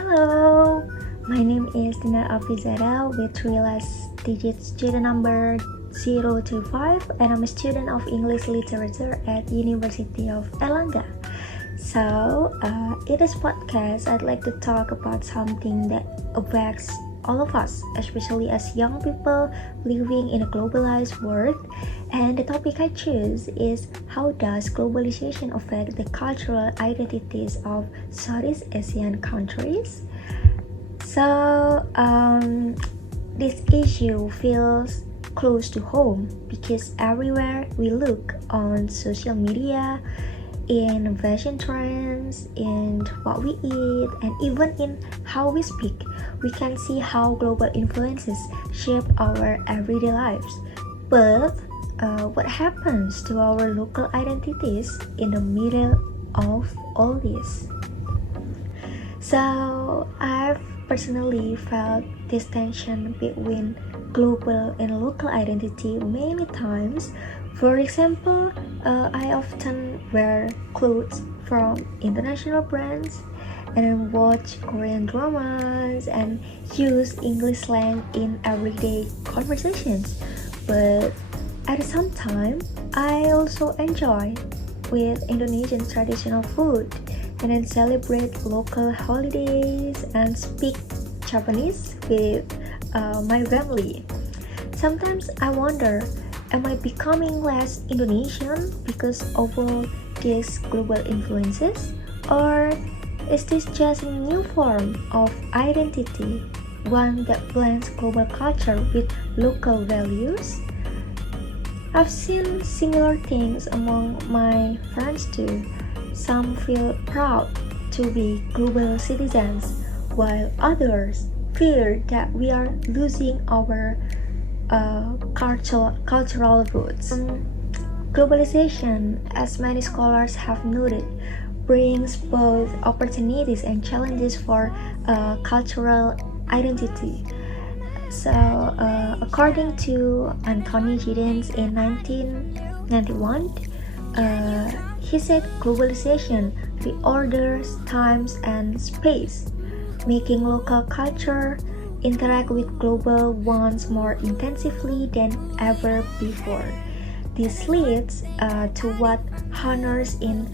Hello, my name is Dinar Alfizahrah with 3 last digits student number 025, and I'm a student of English Literature at University of Erlangga. In this podcast, I'd like to talk about something that affects all of us, especially as young people living in a globalized world. And the topic I choose is how does globalization affect the cultural identities of Southeast Asian countries? This issue feels close to home because everywhere we look on social media, in fashion trends, in what we eat, and even in how we speak, we can see how global influences shape our everyday lives. But what happens to our local identities in the middle of all this? I've personally felt this tension between global and local identity many times. For example, I often wear clothes from international brands and watch Korean dramas and use English slang in everyday conversations. But at the same time, I also enjoy with Indonesian traditional food and then celebrate local holidays and speak Japanese with my family. Sometimes I wonder, am I becoming less Indonesian because of all these global influences? Or is this just a new form of identity, one that blends global culture with local values? I've seen similar things among my friends too. Some feel proud to be global citizens, while others fear that we are losing our cultural roots. Globalization, as many scholars have noted, brings both opportunities and challenges for cultural identity. According to Anthony Giddens in 1991, he said globalization reorders times and space, making local culture interact with global ones more intensively than ever before. This leads to what Honors in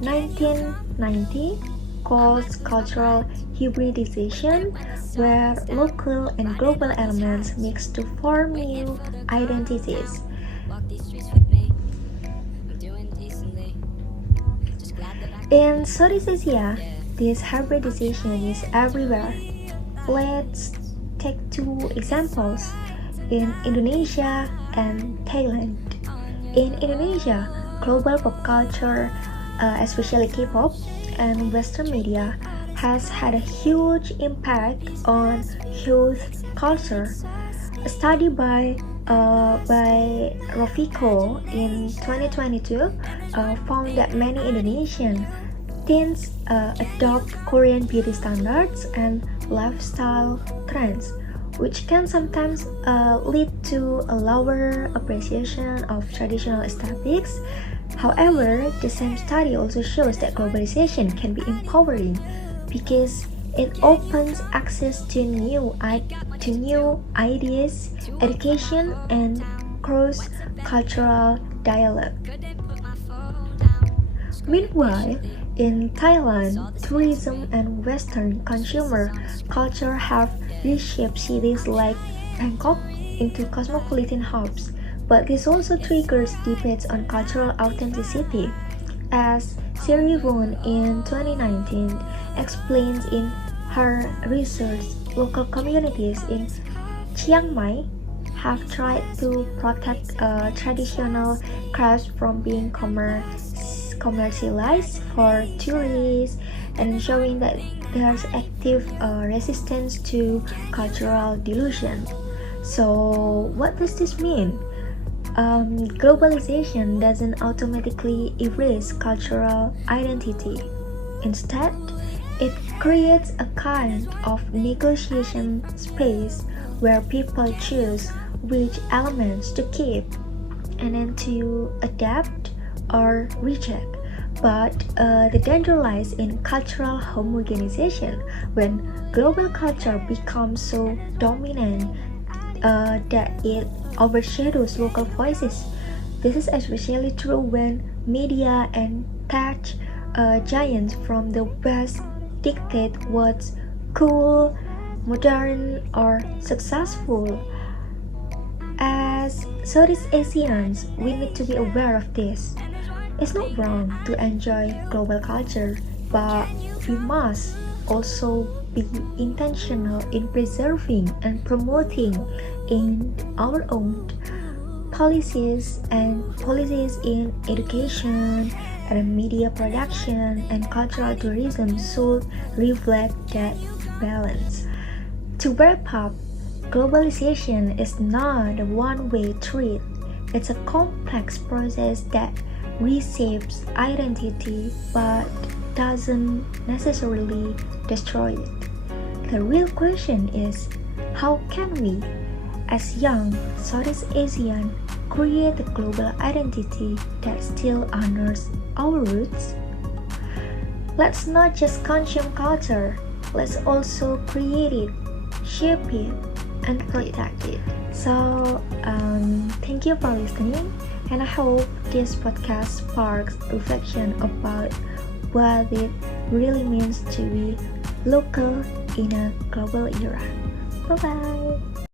1990 calls cultural hybridization, where local and global elements mix to form new identities. In Southeast Asia, this hybridization is everywhere. Let's take two examples in Indonesia and Thailand. In Indonesia, global pop culture, especially K-pop and Western media, has had a huge impact on youth culture. A study by Rofiko in 2022 found that many Indonesian teens adopt Korean beauty standards and lifestyle trends, which can sometimes lead to a lower appreciation of traditional aesthetics. However, the same study also shows that globalization can be empowering because it opens access to new ideas, education, and cross-cultural dialogue. Meanwhile, in Thailand, tourism and Western consumer culture have reshaped cities like Bangkok into cosmopolitan hubs, but this also triggers debates on cultural authenticity. As Siri Won in 2019 explains in her research, local communities in Chiang Mai have tried to protect traditional crafts from being commercialized for tourists, and showing that there's active resistance to cultural dilution. So, what does this mean? Globalization doesn't automatically erase cultural identity. Instead, it creates a kind of negotiation space where people choose which elements to keep and then to adapt or reject. But the danger lies in cultural homogenization when global culture becomes so dominant that it overshadows local voices. This is especially true when media and tech giants from the West dictate what's cool, modern, or successful. As Southeast Asians, we need to be aware of this. It's not wrong to enjoy global culture, but we must also be intentional in preserving and promoting in our own policies in education and media production and cultural tourism should reflect that balance. To wrap up, globalization is not a one-way street. It's a complex process that reshapes identity but doesn't necessarily destroy it. The real question is, how can we, as young Southeast Asian, create a global identity that still honors our roots? Let's not just consume culture, let's also create it, shape it, and protect it. So, thank you for listening, and I hope this podcast sparks reflection about what it really means to be local in a global era. Bye bye.